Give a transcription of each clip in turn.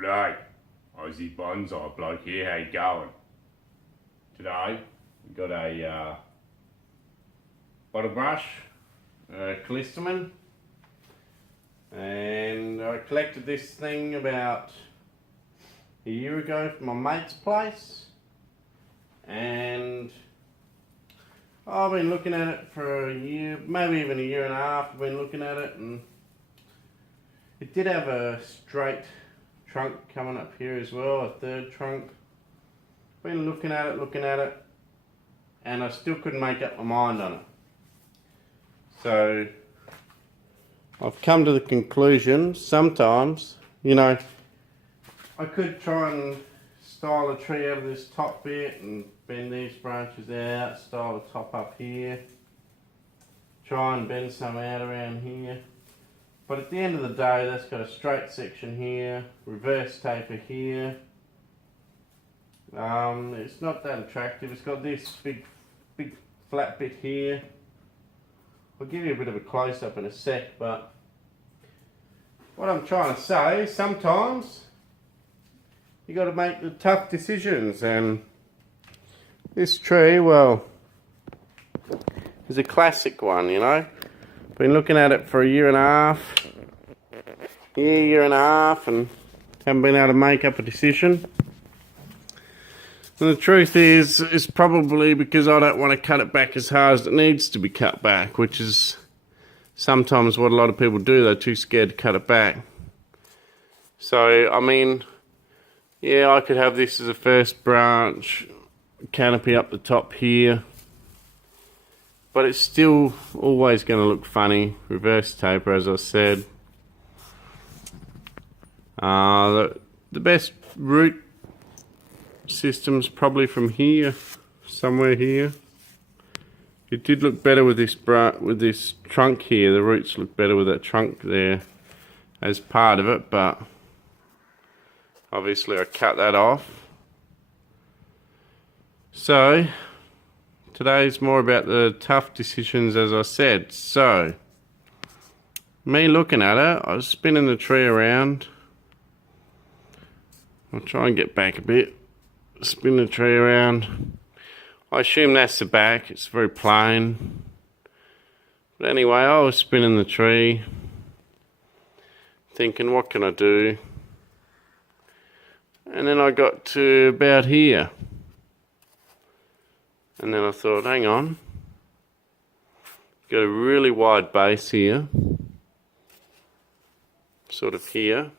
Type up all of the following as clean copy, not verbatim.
G'day, Aussie Bonsai bloke here, how you going? Today, we've got a bottle brush, Callistaman, and I collected this thing about a year ago from my mate's place, and I've been looking at it for a year, maybe even a year and a half. I've been looking at it, and it did have a straight trunk coming up here as well, a third trunk. Been looking at it, and I still couldn't make up my mind on it. So I've come to the conclusion, sometimes, you know, I could try and style a tree out of this top bit and bend these branches out, style the top up here, try and bend some out around here. But at the end of the day, that's got a straight section here, reverse taper here. It's not that attractive. It's got this big flat bit here. I'll give you a bit of a close-up in a sec, but what I'm trying to say, sometimes you got to make the tough decisions, and this tree, well, is a classic one, you know. Been looking at it for a year and a half, and haven't been able to make up a decision. And the truth is, it's probably because I don't want to cut it back as hard as it needs to be cut back, which is sometimes what a lot of people do. They're too scared to cut it back. So, I mean, yeah, I could have this as a first branch, canopy up the top here, but it's still always going to look funny. Reverse taper, as I said. The best root system's probably from here, somewhere here. It did look better with this trunk here. The roots look better with that trunk there as part of it, but obviously I cut that off. So today's more about the tough decisions, as I said. So me looking at it, I was spinning the tree around. I'll try and get back a bit. Spin the tree around. I assume that's the back. It's very plain. But anyway, I was spinning the tree, thinking, what can I do? And then I got to about here. And then I thought, hang on. Got a really wide base here. Sort of here.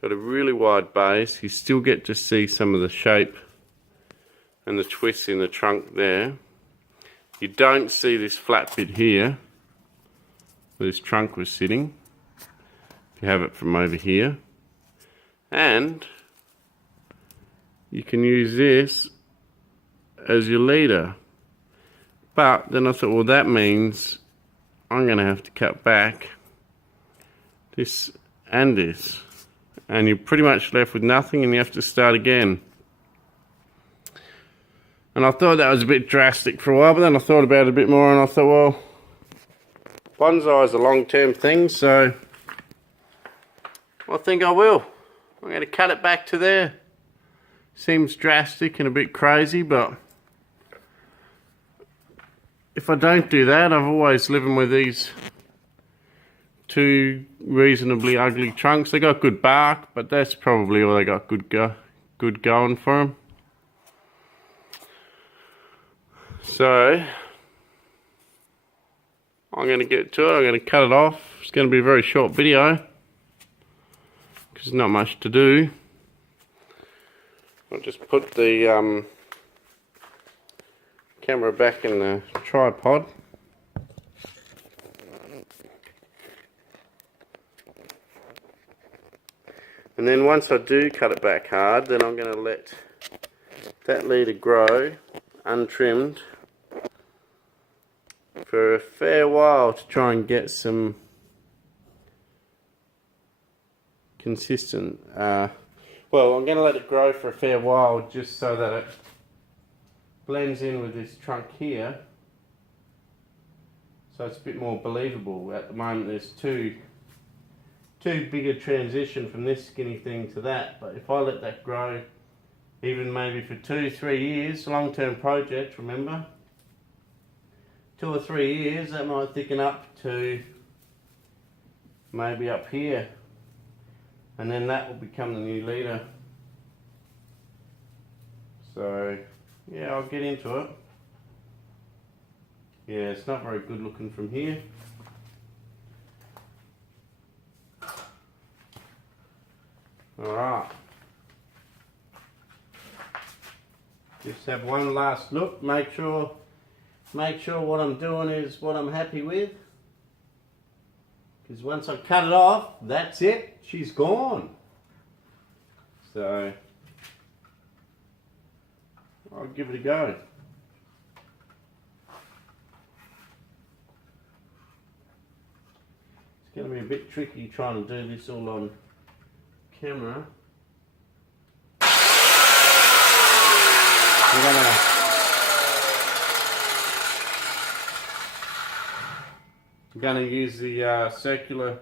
Got a really wide base. You still get to see some of the shape and the twists in the trunk there. You don't see this flat bit here where this trunk was sitting. You have it from over here. And you can use this as your leader. But then I thought, well, that means I'm going to have to cut back this and this. And you're pretty much left with nothing, and you have to start again. And I thought that was a bit drastic for a while, but then I thought about it a bit more, and I thought, well, bonsai is a long-term thing, so I think I will. I'm going to cut it back to there. Seems drastic and a bit crazy, but if I don't do that, I've always living with these two reasonably ugly trunks. They got good bark, but that's probably all they got good going for them. So I'm going to get to it. I'm going to cut it off. It's going to be a very short video because there's not much to do. I'll just put the camera back in the tripod. And then once I do cut it back hard, then I'm going to let that leader grow untrimmed for a fair while to try and get some consistent, well, I'm going to let it grow for a fair while just so that it blends in with this trunk here, so it's a bit more believable. At the moment there's two too big a transition from this skinny thing to that. But if I let that grow, even maybe for 2-3 years, long-term project, remember, 2 or 3 years, that might thicken up to maybe up here, and then that will become the new leader. So yeah, I'll get into it. Yeah, it's not very good looking from here. Alright, just have one last look, make sure what I'm doing is what I'm happy with, because once I cut it off, that's it, she's gone. So I'll give it a go. It's going to be a bit tricky trying to do this all on camera. I'm going to use the circular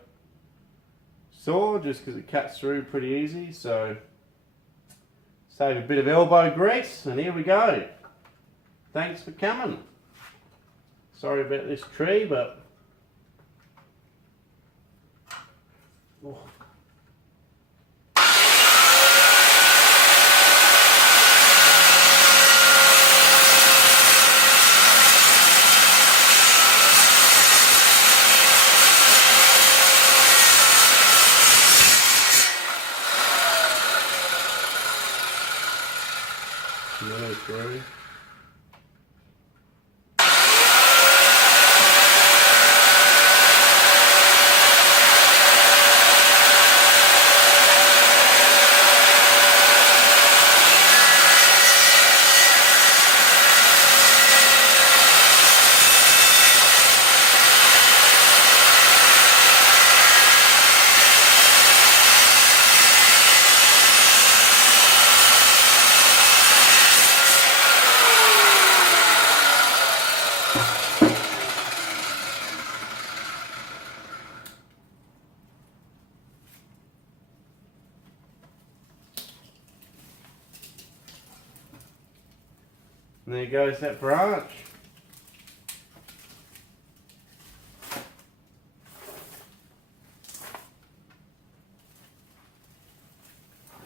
saw just because it cuts through pretty easy, so save a bit of elbow grease, and here we go. Thanks for coming. Sorry about this tree, but oh. Through. And there goes that branch.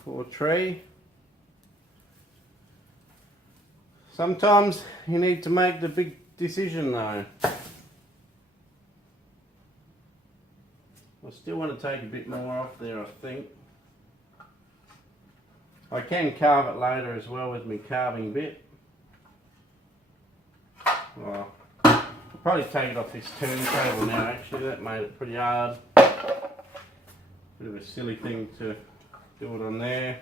Poor tree. Sometimes you need to make the big decision though. I still want to take a bit more off there, I think. I can carve it later as well with my carving bit. Well, I'll probably take it off this turntable now actually, that made it pretty hard. Bit of a silly thing to do it on there.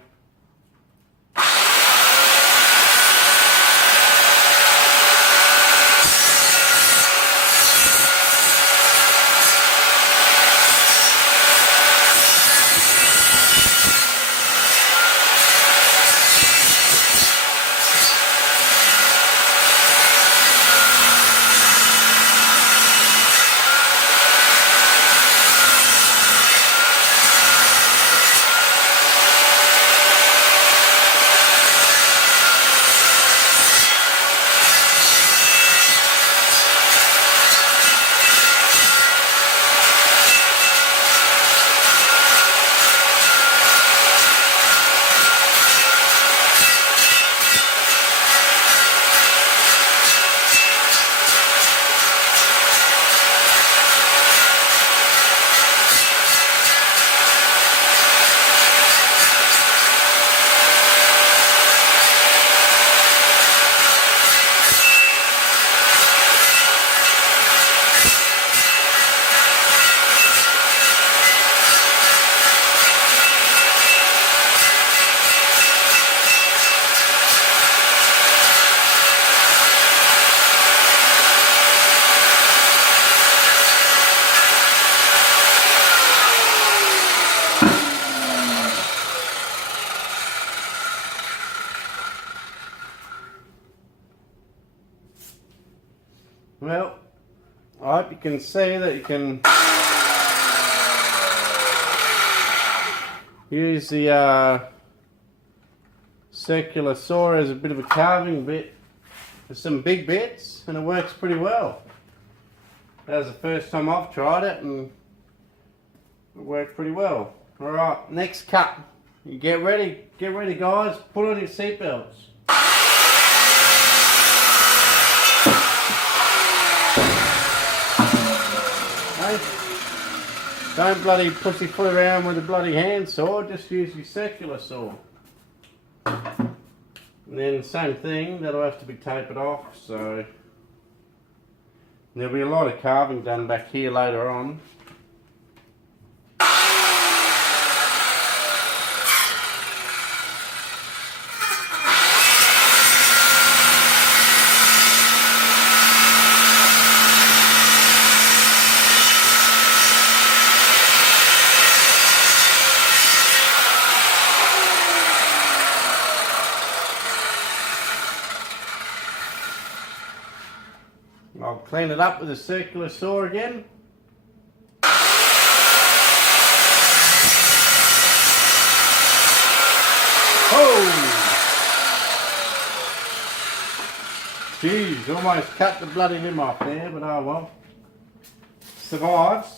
Well, I hope you can see that you can use the circular saw as a bit of a carving bit for some big bits, and it works pretty well. That was the first time I've tried it, and it worked pretty well. Alright, next cut. You get ready guys, put on your seatbelts. Don't bloody pussyfoot around with a bloody handsaw, just use your circular saw. And then same thing, that'll have to be tapered off, so there'll be a lot of carving done back here later on. I'll clean it up with a circular saw again. Oh! Jeez, almost cut the bloody limb off there, but oh well. Survives.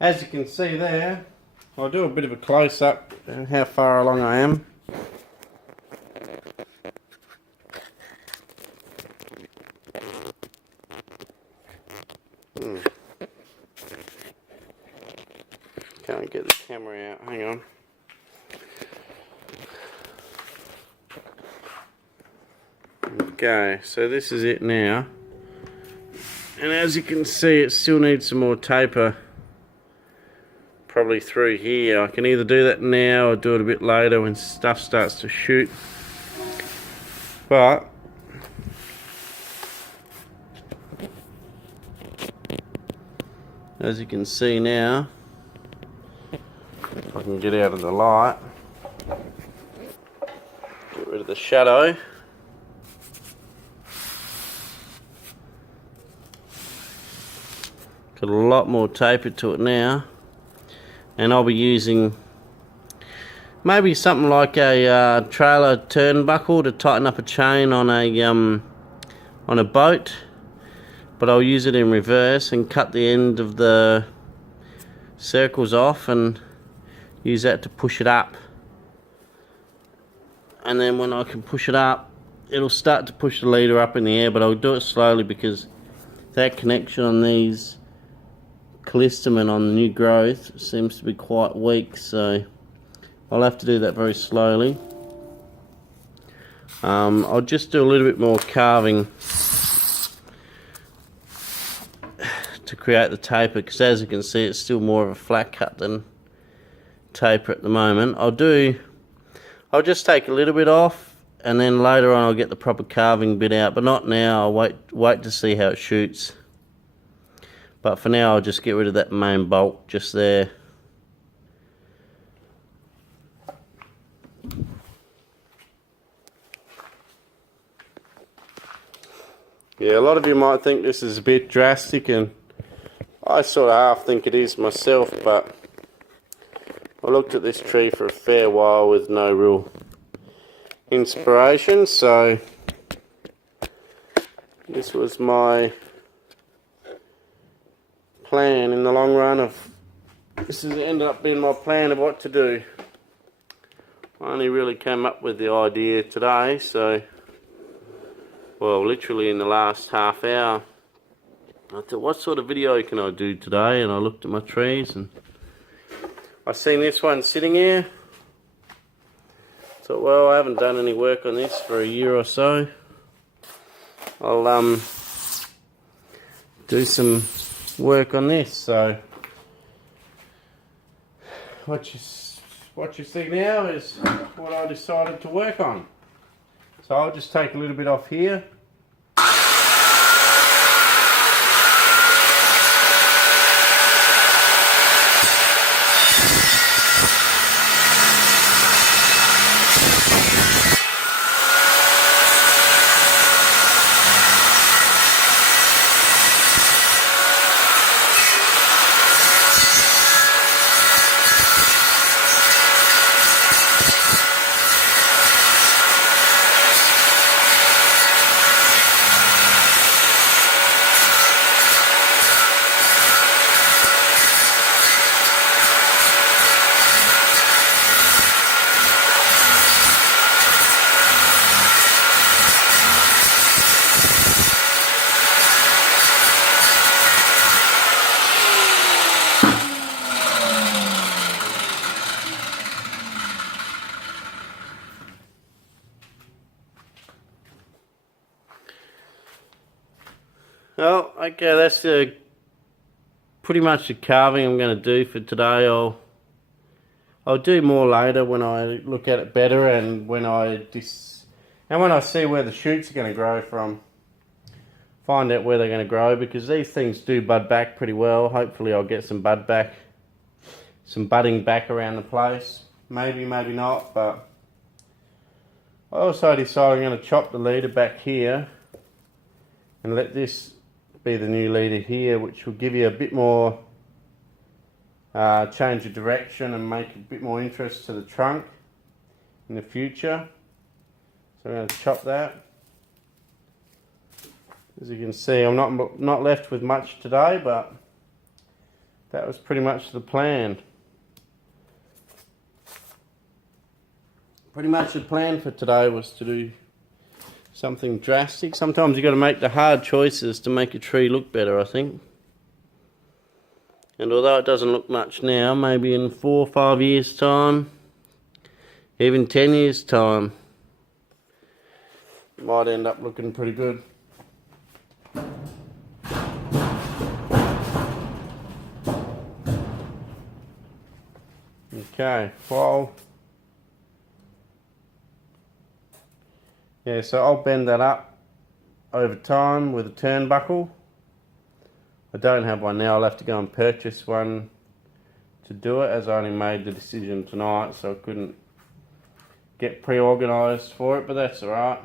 As you can see there, I'll do a bit of a close-up and how far along I am. Can't get the camera out, hang on. Okay, so this is it now. And as you can see, it still needs some more taper. Probably through here. I can either do that now or do it a bit later when stuff starts to shoot. But as you can see now, if I can get out of the light, get rid of the shadow. Got a lot more taper to it now. And I'll be using maybe something like a trailer turnbuckle to tighten up a chain on a boat, but I'll use it in reverse and cut the end of the circles off and use that to push it up. And then when I can push it up, it'll start to push the leader up in the air, but I'll do it slowly because that connection on these callistamine on the new growth seems to be quite weak, so I'll have to do that very slowly. I'll just do a little bit more carving to create the taper, because as you can see it's still more of a flat cut than taper at the moment. I'll just take a little bit off and then later on I'll get the proper carving bit out, but not now. I'll wait to see how it shoots. But for now, I'll just get rid of that main bolt just there. Yeah, a lot of you might think this is a bit drastic, and I sort of half think it is myself, but I looked at this tree for a fair while with no real inspiration, so this was my plan in the long run. This has ended up being my plan of what to do. I only really came up with the idea today, so well, literally in the last half hour. I thought, what sort of video can I do today? And I looked at my trees and I seen this one sitting here. Thought, well, I haven't done any work on this for a year or so. I'll do some work on this. So what you see now is what I decided to work on. So I'll just take a little bit off here. Well, okay, that's pretty much the carving I'm going to do for today. I'll do more later when I look at it better and when I see where the shoots are going to grow from. Find out where they're going to grow, because these things do bud back pretty well. Hopefully I'll get some budding back around the place. Maybe, maybe not, but I also decided I'm going to chop the leader back here and let this be the new leader here, which will give you a bit more change of direction and make a bit more interest to the trunk in the future. So I'm going to chop that. As you can see, I'm not left with much today, but that was pretty much the plan. Pretty much the plan for today was to do something drastic. Sometimes you've got to make the hard choices to make a tree look better, I think. And although it doesn't look much now, maybe in 4 or 5 years' time, even 10 years' time, it might end up looking pretty good. Okay, well, yeah, so I'll bend that up over time with a turnbuckle. I don't have one now. I'll have to go and purchase one to do it, as I only made the decision tonight, so I couldn't get pre-organised for it, but that's alright.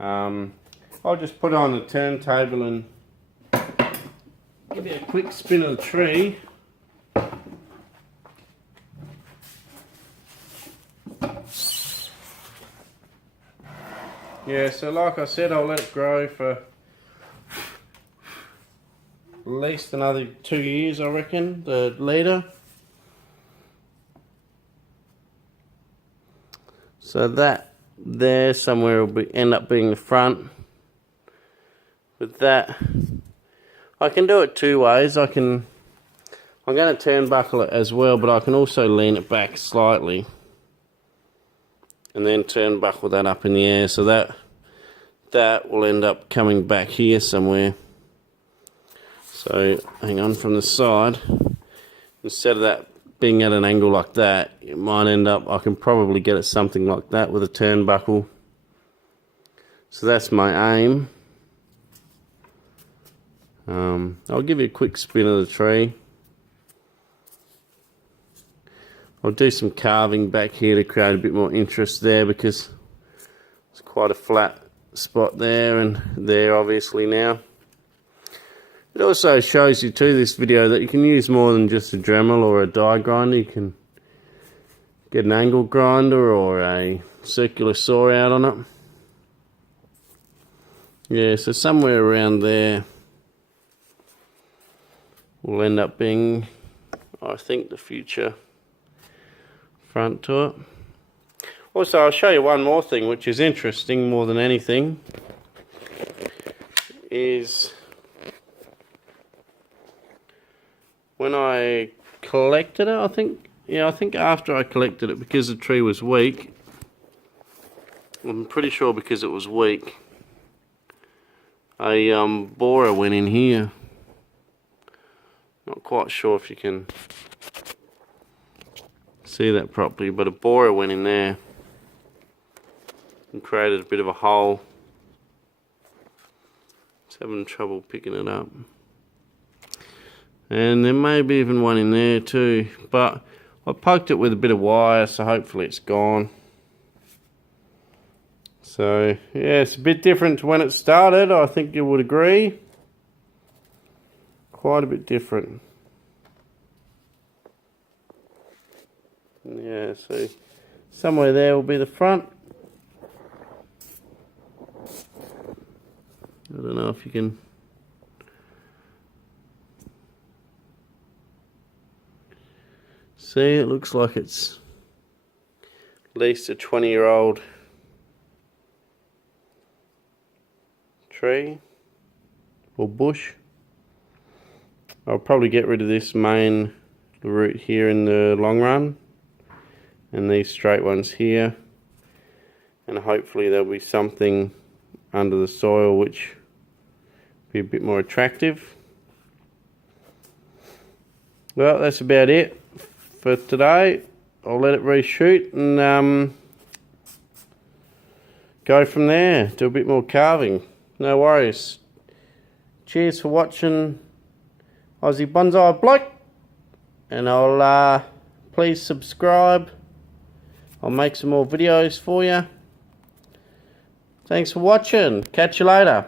I'll just put it on the turntable and give it a quick spin of the tree. Yeah, so like I said, I'll let it grow for at least another 2 years, I reckon, the leader. So that there somewhere will end up being the front. With that, I can do it 2 ways. I'm going to turnbuckle it as well, but I can also lean it back slightly and then turnbuckle that up in the air, so that will end up coming back here somewhere. So hang on, from the side, instead of that being at an angle like that, it might end up, I can probably get it something like that with a turnbuckle. So that's my aim. I'll give you a quick spin of the tree. I'll do some carving back here to create a bit more interest there, because it's quite a flat spot there and there obviously now. It also shows you too, this video, that you can use more than just a Dremel or a die grinder. You can get an angle grinder or a circular saw out on it. Yeah, so somewhere around there will end up being, I think, the future front to it. Also, I'll show you one more thing which is interesting more than anything. is when I collected it, I think. Yeah, I think after I collected it, because the tree was weak. I'm pretty sure because it was weak. A borer went in here. Not quite sure if you can see that properly, but a borer went in there and created a bit of a hole. It's having trouble picking it up. And there may be even one in there too, but I poked it with a bit of wire, so hopefully it's gone. So yeah, it's a bit different to when it started, I think you would agree. Quite a bit different. Yeah, so somewhere there will be the front. I don't know if you can see, it looks like it's at least a 20-year-old tree or bush. I'll probably get rid of this main root here in the long run and these straight ones here, and hopefully there'll be something under the soil which be a bit more attractive. Well, that's about it for today. I'll let it reshoot and go from there, do a bit more carving. No worries. Cheers for watching Aussie Bonsai Bloke, and I'll please subscribe. I'll make some more videos for you. Thanks for watching. Catch you later.